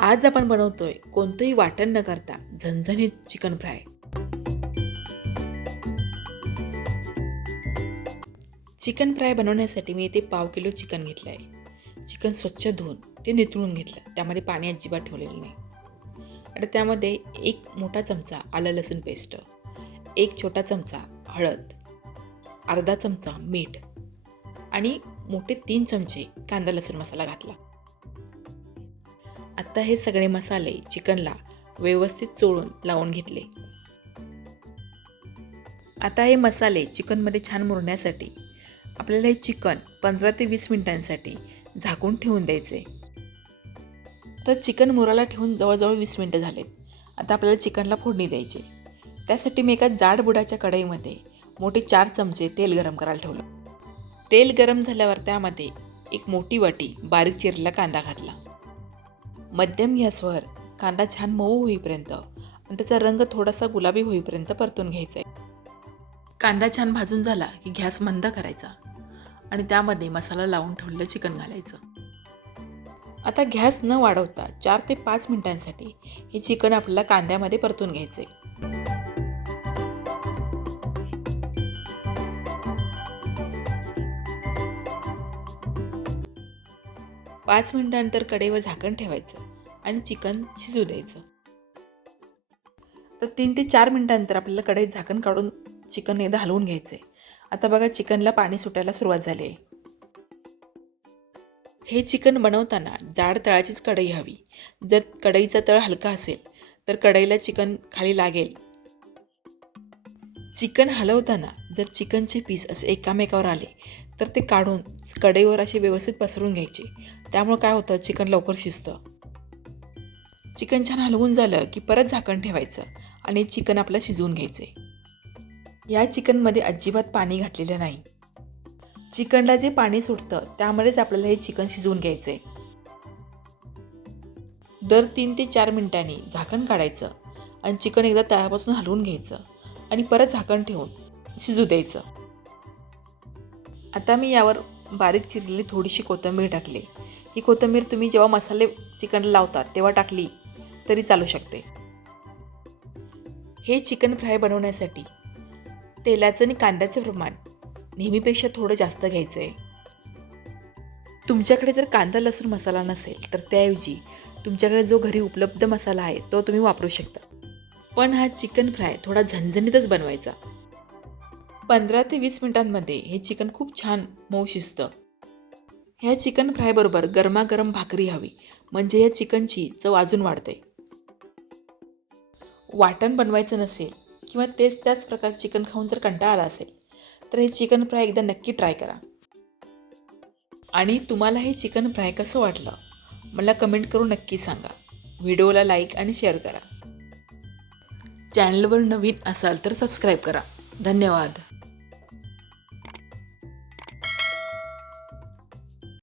आज आपण बनवतोय कोणतंही वाटण न करता झणझणीत चिकन फ्राय। चिकन फ्राय बनवण्यासाठी मी इथे 1/2 किलो चिकन घेतलं आहे। चिकन स्वच्छ धुवून ते निथळून घेतलं, त्यामध्ये पाणी अजिबात ठेवलेलं नाही। आता त्यामध्ये 1 मोठा चमचा आलं लसूण पेस्ट, 1 छोटा चमचा हळद, अर्धा चमचा मीठ आणि मोठे 3 चमचे कांदा लसूण मसाला घातला। आता हे सगळे मसाले चिकनला व्यवस्थित चोळून लावून घेतले। आता हे मसाले चिकनमध्ये छान मुरण्यासाठी आपल्याला हे चिकन 15 ते 20 मिनिटांसाठी झाकून ठेवून द्यायचे। तर चिकन मुरायला ठेवून जवळजवळ 20 मिनिटं झालेत। आता आपल्याला चिकनला फोडणी द्यायची। त्यासाठी मी एका जाड बुडाच्या कढईमध्ये मोठे 4 चमचे तेल गरम करायला ठेवलं। तेल गरम झाल्यावर त्यामध्ये एक मोठी वाटी बारीक चिरलेला कांदा घातला। मध्यम गॅसवर कांदा छान मऊ होईपर्यंत आणि त्याचा रंग थोडासा गुलाबी होईपर्यंत परतून घ्यायचा आहे। कांदा छान भाजून झाला की गॅस मंद करायचा आणि त्यामध्ये मसाला लावून ठेवलेलं चिकन घालायचं। आता गॅस न वाढवता 4 ते 5 मिनिटांसाठी हे चिकन आपल्याला कांद्यामध्ये परतून घ्यायचे। 5 मिनिटांनंतर कढईवर झाकण ठेवायचं आणि चिकन शिजू द्यायचं। तर 3 ते 4 मिनिटांनंतर आपल्याला कढईत झाकण काढून चिकन एकदा हलवून घ्यायचं आहे। आता बघा चिकनला पाणी सुटायला सुरुवात झाली आहे। हे चिकन बनवताना जाड तळाचीच कढई हवी। जर कढईचा तळ हलका असेल तर कढईला चिकन खाली लागेल। चिकन हलवताना जर चिकनचे पीस असे एकामेकावर आले तर ते काढून कढईवर असे व्यवस्थित पसरून घ्यायचे। त्यामुळे काय होतं, चिकन लवकर शिजतं। चिकन छान हलवून झालं की परत झाकण ठेवायचं आणि चिकन आपलं शिजवून घ्यायचे। या चिकनमध्ये अजिबात पाणी घातलेलं नाही। चिकनला जे पाणी सुटतं त्यामध्येच आपल्याला हे चिकन शिजवून घ्यायचे। दर 3 ते 4 मिनिटांनी झाकण काढायचं आणि चिकन एकदा तळापासून हलवून घ्यायचं आणि परत झाकण ठेवून शिजू द्यायचं। आता मी यावर बारीक चिरलेली थोडीशी कोथिंबीर टाकली। ही कोथिंबीर तुम्ही जेव्हा मसाले चिकनला लावतात तेव्हा टाकली तरी चालू शकते। हे चिकन फ्राय बनवण्यासाठी तेलाचं आणि कांद्याचं प्रमाण नेहमीपेक्षा थोडं जास्त घ्यायचं आहे। तुमच्याकडे जर कांदा लसूण मसाला नसेल तर त्याऐवजी तुमच्याकडे जो घरी उपलब्ध मसाला आहे तो तुम्ही वापरू शकता। पण हा चिकन फ्राय थोडा झणझणीतच बनवायचा। 15 ते 20 मिनिटांमध्ये हे चिकन खूप छान मऊ शिजतं। ह्या चिकन फ्रायबरोबर गरमागरम भाकरी हवी, म्हणजे या चिकनची चव अजून वाढते। वाटण बनवायचं नसेल किंवा त्याच प्रकारचं चिकन खाऊन जर कंटाळा आला असेल तर हे चिकन फ्राय एकदा नक्की ट्राय करा। आणि तुम्हाला हे चिकन फ्राय कसं वाटलं मला कमेंट करून नक्की सांगा। व्हिडिओला लाईक आणि शेअर करा। चॅनलवर नवीन असाल तर सबस्क्राईब करा। धन्यवाद।